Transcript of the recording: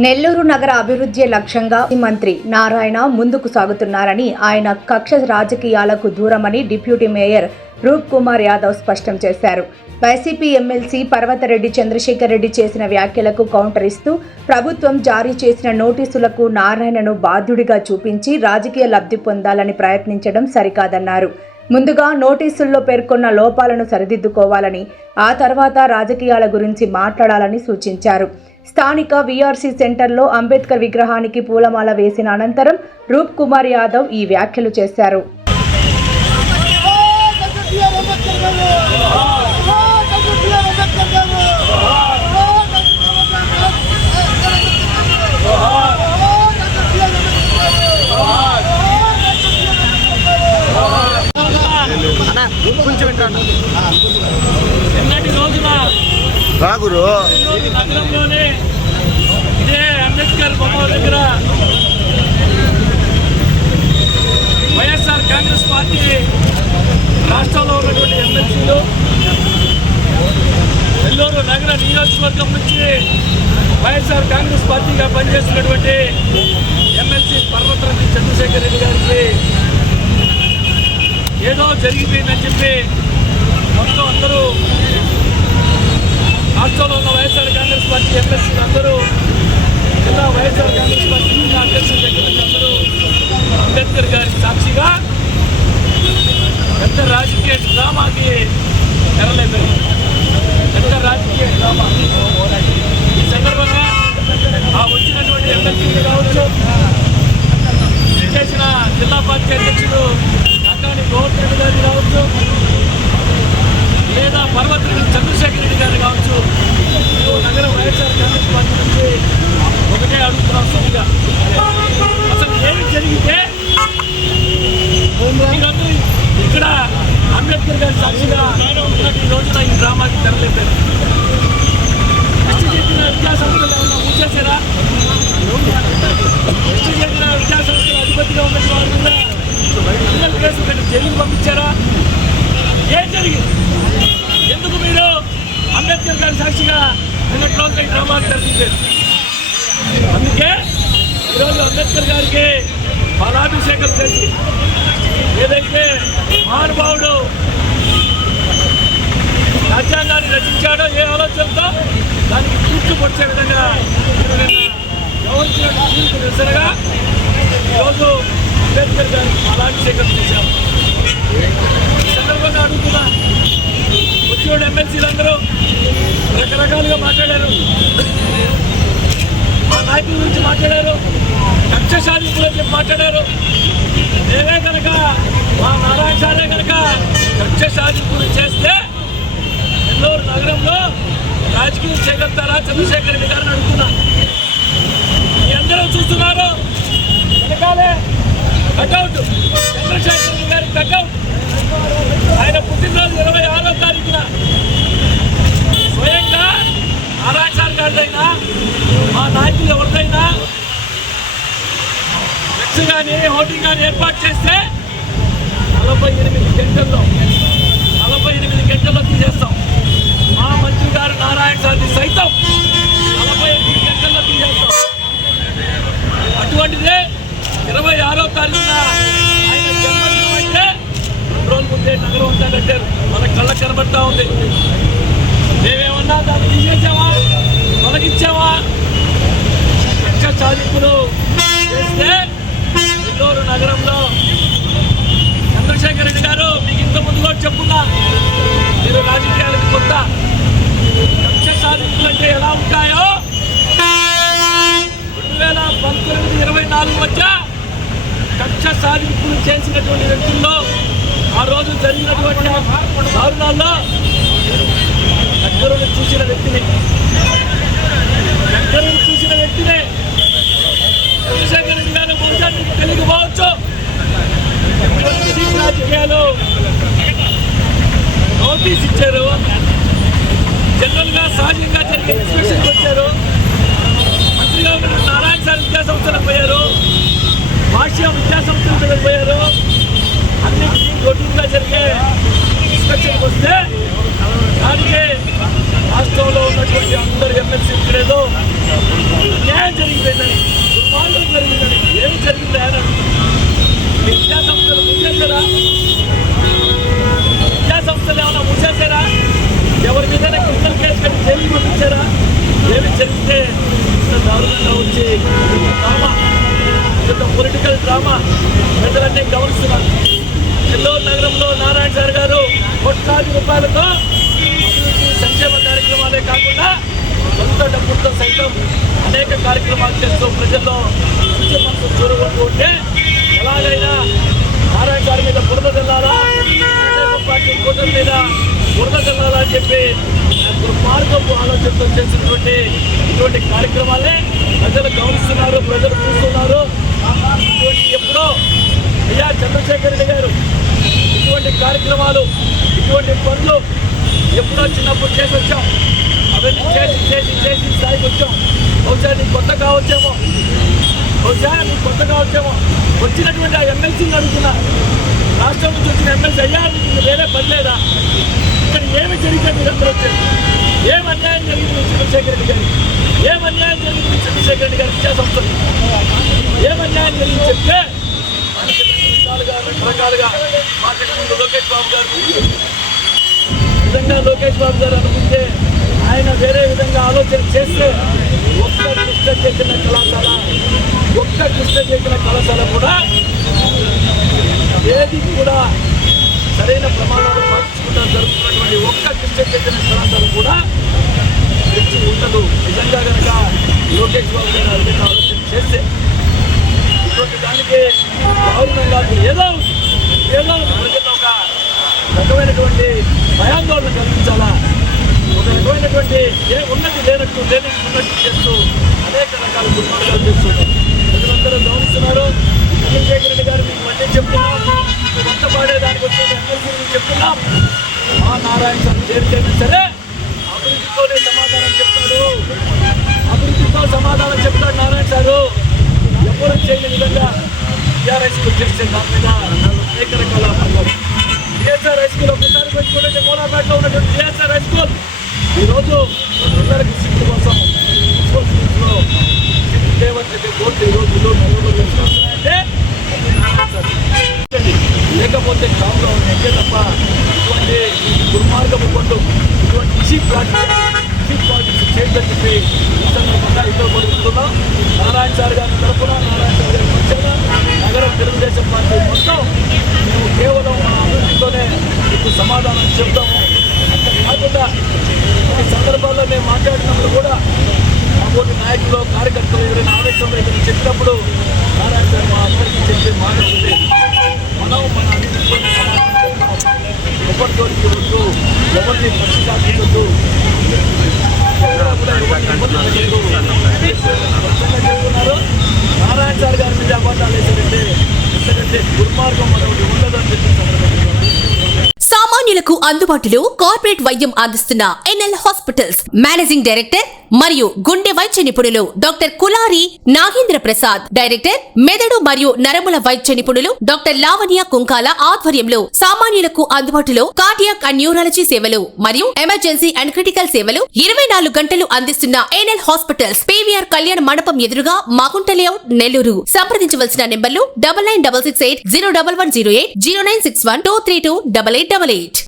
నెల్లూరు నగర అభివృద్ధి లక్ష్యంగా మంత్రి నారాయణ ముందుకు సాగుతున్నారని, ఆయన కక్ష రాజకీయాలకు దూరమని డిప్యూటీ మేయర్ రూప్ కుమార్ యాదవ్ స్పష్టం చేశారు. వైసీపీ ఎమ్మెల్సీ పర్వతరెడ్డి చంద్రశేఖర్ రెడ్డి చేసిన వ్యాఖ్యలకు కౌంటర్ ఇస్తూ ప్రభుత్వం జారీ చేసిన నోటీసులకు నారాయణను బాధ్యుడిగా చూపించి రాజకీయ లబ్ధి పొందాలని ప్రయత్నించడం సరికాదన్నారు. ముందుగా నోటీసుల్లో పేర్కొన్న లోపాలను సరిదిద్దుకోవాలని, ఆ తర్వాత రాజకీయాల గురించి మాట్లాడాలని సూచించారు. స్థానిక వీఆర్సీ సెంటర్లో అంబేద్కర్ విగ్రహానికి పూలమాల వేసిన అనంతరం రూప్ కుమార్ యాదవ్ ఈ వ్యాఖ్యలు చేశారు. నగరంలోనే ఇదే అంబేద్కర్ బొమ్మ దగ్గర వైఎస్ఆర్ కాంగ్రెస్ పార్టీ రాష్ట్రంలో ఉన్నటువంటి ఎమ్మెల్సీలు, నెల్లూరు నగర నియోజకవర్గం నుంచి వైఎస్ఆర్ కాంగ్రెస్ పార్టీగా పనిచేస్తున్నటువంటి ఎమ్మెల్సీ పర్వతరెడ్డి చంద్రశేఖర్ రెడ్డి గారికి ఏదో జరిగిపోయిందని చెప్పి మొత్తం అందరూ రాష్ట్రంలో ఉన్న వైఎస్ఆర్ కాంగ్రెస్ పార్టీ ఎమ్మెల్సీలు అందరూ, జిల్లా వైఎస్ఆర్ కాంగ్రెస్ పార్టీ అధ్యక్షుల దగ్గర నుంచి అందరూ అంబేద్కర్ గారి సాక్షిగా పెద్ద రాజకీయ డ్రామాకి తెరలేపారు. పెద్ద రాజకీయ డ్రామా. ఈ సందర్భంగా ఆ వచ్చినటువంటి ఎమ్మెల్సీలు కావచ్చు, చేసిన జిల్లా పార్టీ అధ్యక్షుడు నక్కాని గోవర్ధన్ గారు కావచ్చు, లేదా పర్వతరెడ్డి చంద్రశేఖర్ రెడ్డి గారు కావచ్చు, నగర వైఎస్ఆర్ కాంగ్రెస్ పార్టీ నుంచి ఒకటే అడుగుతున్నాం సరిగా. అసలు ఏమి జరిగితే మీరందరూ ఇక్కడ అంబేద్కర్ గారి సాక్షిగా ఈ రోజున ఈ డ్రామాకి తెరలేపారు. ఎస్టీ చేసిన విద్యాసంస్థలు ఏమన్నా మూసేశారా? ఎస్టీ చేసిన విద్యాసంస్థలు అధిపతిగా ఉన్నటువంటి వారు కూడా క్రిమినల్ కేసు పెట్టి జైలుకు పంపించారా? ఏం జరిగింది? ఎందుకు మీరు అంబేద్కర్ గారి సాక్షిగా నిన్నట్లో ఈ డ్రామాకి తెరలేపారు? అందుకే ఈరోజు అంబేద్కర్ గారికి పాలాభిషేకం చేసి ఏదైతే మహానుభావుడు రాజ్యాంగాన్ని రచించాడో, ఏ ఆలోచనతో దానికి పూర్తి పొడిచే విధంగా గౌరవించిన తీర్పు నిరసనగా ఈరోజు అంబేద్కర్ గారికి పాలాభిషేకం చేశాము. ఈ సందర్భంగా అడుగుతున్నా, వచ్చిన ఎమ్మెల్సీలందరూ రకరకాలుగా మాట్లాడారు. మా నాయకుల గురించి మాట్లాడారు, కక్ష సాధింపులు అని చెప్పి మాట్లాడారు. మేమే కనుక, మా నారాయణ సారే కనుక కక్ష సాధింపులు చేస్తే నెల్లూరు నగరంలో రాజకీయం చేయగలుగుతారా చంద్రశేఖర్ రెడ్డి గారిని అడుగుతున్నా. మీ అందరూ చూస్తున్నారు, వెనకాలే కటౌట్, చంద్రశేఖర్ రెడ్డి గారి కటౌట్. ఆయన పుట్టినరోజు 26వ తారీఖున స్వయంగా నారాయణ సార్ గారిదైనా, మా నాయకులు ఎవరిదైనా ఫ్లెక్స్ కానీ హోర్డింగ్ కానీ ఏర్పాటు చేస్తే 48 గంటల్లో తీసేస్తాం. మా మంత్రి గారు నారాయణ సార్ని సైతం 48 గంటల్లో తీసేస్తాం. అటువంటిదే 26వ తారీఖున ఆయన జన్మదినం అంటే 2 రోజుల ముందే నగరం అంతా కట్టారు. మన కళ్ళకు కనబడతా ఉంది. మేమేమన్నా దాన్ని తీసేసామా, తొలగించామా? కక్ష సాధింపులు చేస్తే నెల్లూరు నగరంలో చంద్రశేఖర్ రెడ్డి గారు, మీకు ఇంత ముందు కూడా చెప్పున్నా, మీరు రాజకీయాలకు కొత్త. కక్ష సాధింపులు అంటే ఎలా ఉంటాయో 2019-24 మధ్య కక్ష సాధింపులు చేసినటువంటి వ్యక్తుల్లో ఆ రోజు జరిగినటువంటి దారుణాల్లో దగ్గరను చూసిన వ్యక్తినే చంద్రశేఖర్ రెడ్డి గారు బహుశా మీకు తెలియకపోవచ్చు. రాజకీయాలు నోటీస్ ఇచ్చారు. జనరల్గా సహజంగా జరిగే ఇన్స్పెక్షన్కి వచ్చారు. మంత్రిగా ఉన్న నారాయణ సార్ విద్యాసంస్థలకు పోయారు, భాష్య విద్యాసంస్థలకు పోయారు. అన్నింటినీ రొటీన్గా జరిగే ఇన్స్పెక్షన్కి వస్తే దానికి ఆ రాష్ట్రంలో ఉన్నటువంటి అందరు ఎమ్మెల్సీ ఇక్కడేదో న్యాయం జరిగిపోయిందని, దుర్మార్గం జరిగిందని, ఏమి జరిగింది ఆయన విద్యా సంస్థలు మూసేశారా? విద్యా సంస్థలు ఏమైనా మూసేశారా? ఎవరి మీద క్రిమినల్ కేసు కట్టి జైలు పంపించారా? ఏమి జరిగితే ఇంత దారుణంగా వచ్చి డ్రామా, ఇంత పొలిటికల్ డ్రామా ప్రజలన్నీ గమనిస్తున్నారు. నెల్లూరు నగరంలో నారాయణ సార్ గారు కోట్లాది రూపాయలతో అభివృద్ధి సంక్షేమ కార్యక్రమాలే కాకుండా సొంత డబ్బులతో సైతం అనేక కార్యక్రమాలు చేస్తూ ప్రజల్లో మంచి మనసు చూరగొంటూ ఉంటే ఎలాగైనా నారాయణ గారి మీద బురద చల్లాలా, తెలుగుదేశం పార్టీ కూటమి మీద బురద చల్లాలా అని చెప్పి దుర్మార్గపు ఆలోచనతో చేసినటువంటి ఇటువంటి కార్యక్రమాలే ప్రజలు గమనిస్తున్నారు, ప్రజలు చూస్తున్నారు. ఇటువంటి ఎప్పుడో అయ్యా చంద్రశేఖర్ రెడ్డి గారు ఇటువంటి కార్యక్రమాలు, ఇటువంటి పనులు ఎప్పుడో చిన్నప్పుడు చేసి వచ్చాం. అవన్నీ చేసి చేసి చేసి స్థాయికి వచ్చాం. బహుశా నీకు కొత్త కావచ్చేమో, వచ్చినటువంటి ఆ ఎమ్మెల్సీని అడుగుతున్నా, రాష్ట్రం నుంచి వచ్చిన ఎమ్మెల్సీ అయ్యా నీకు వేరే పని లేదా? ఇక్కడ ఏమి జరిగితే మీరందరూ వచ్చారు? ఏం అన్యాయం జరిగింది చంద్రశేఖర్ రెడ్డి గారికి? ఏం అన్యాయం జరిగింది చంద్రశేఖర్ రెడ్డి గారి విద్యా సంస్థలు? ఏం అన్యాయం జరిగింది చెప్తే మనకి రకరకాలుగా మాట్లాడే ముందు లోకేష్ బాబు గారు నిజంగా లోకేష్ బాబు గారు అనుకుంటే ఆయన వేరే విధంగా ఆలోచన చేస్తే ఒక్క కృష్ణ చేసిన కళాశాల కూడా ఏది కూడా సరైన ప్రమాణాలు పాటించుకుంటూ జరుగుతున్నటువంటి ఒక్క కృష్ణ చేసిన కళాశాల కూడా తెచ్చి ఉండదు. నిజంగా కనుక లోకేష్ బాబు గారు ఆ విధంగా ఆలోచన చేస్తే ఇటువంటి దానికి గవర్నమెంట్ కాదు ఏదో ప్రజల్లో ఒక రకమైనటువంటి భయాందోళన కల్పించాలా, ఒక రకమైనటువంటి ఉన్నది లేనట్టు చేస్తూ అనేక రకాల దుర్మార్గాలు చేస్తున్నారు. ప్రజలందరూ గమనిస్తున్నారు. చంద్రశేఖర్ రెడ్డి గారు మీకు మళ్ళీ చెప్తున్నాం, వంట పాడేదానికి వచ్చిన ఎమ్మెల్సీ చెప్తున్నాం, మా నారాయణ సార్ చేరికైనా సరే అభివృద్ధితోనే సమాధానం చెప్తాడు నారాయణ సారు. ఎవరు చేయని విధంగా టీఆర్ఎస్ స్కూల్ చేస్తే దాని మీద అనేక రకాల పనులు. టీఎస్ఆర్ హై స్కూల్ ఒకసారి పెట్టుకుంటే మూలాపేటలో ఉన్నటువంటి టీఎస్ఆర్ హై స్కూల్ ఈరోజు అందరికీ సీట్ల కోసం స్కూల్స్లో సీట్లు లేవని కోర్టు ఈరోజు అంటే లేకపోతే కాపులో ఉంటే తప్ప ఇటువంటి దుర్మార్గపు పనులు, ఇటువంటి చీప్ పాలిటిక్స్ చేయదని చెప్పి సందర్భంగా ఇద్దరు పడుతున్నాం. నారాయణ సార్ గారి తరఫున, నారాయణ సార్ గారి పక్షాన నగరం తెలుగుదేశం పార్టీ మొత్తం మేము కేవలం మా అభివృద్ధితోనే మీకు సమాధానం చెప్తాము. అంత కాకుండా ఈ సందర్భాల్లో మేము మాట్లాడినప్పుడు కూడా మా పోటీ నాయకులు, కార్యకర్తలు ఎవరైనా ఆవేశంలో ఏదైనా చెప్పినప్పుడు నారాయణ సార్ మా అందరికీ చెప్పే మాట ఉంది, మనం మన అభివృద్ధితోనే సమాధానం చెప్తాం, ఎవరితో వద్దు, ఎవరిని పక్షికాపించొద్దు, చెప్తున్నారు. నారాయణ సార్ గారి మీద అబద్ధాలు వేసారంటే ఎందుకంటే దుర్మార్గం మనకి ఉండదని చెప్పి సామాన్యులకు అందుబాటులో కార్పొరేట్ వైద్యం అందిస్తున్న ఎన్ఎల్ హాస్పిటల్స్ మేనేజింగ్ డైరెక్టర్ మరియు గుండె వైద్య నిపుణులు డాక్టర్ కులారి నాగేంద్ర ప్రసాద్, డైరెక్టర్ మెదడు మరియు నరముల వైద్య నిపుణులు డాక్టర్ లావణ్య కుంకాల ఆధ్వర్యంలో సామాన్యులకు అందుబాటులో కార్డియాక్ అండ్ న్యూరాలజీ సేవలు మరియు ఎమర్జెన్సీ అండ్ క్రిటికల్ సేవలు 24 గంటలు అందిస్తున్న ఎన్ఎల్ హాస్పిటల్స్ పీవీఆర్ కళ్యాణ మండపం ఎదురుగా మాగుంట లేఅవుట్, నెల్లూరు. సంప్రదించవలసిన నెంబర్లు 9966801108, 0961232888.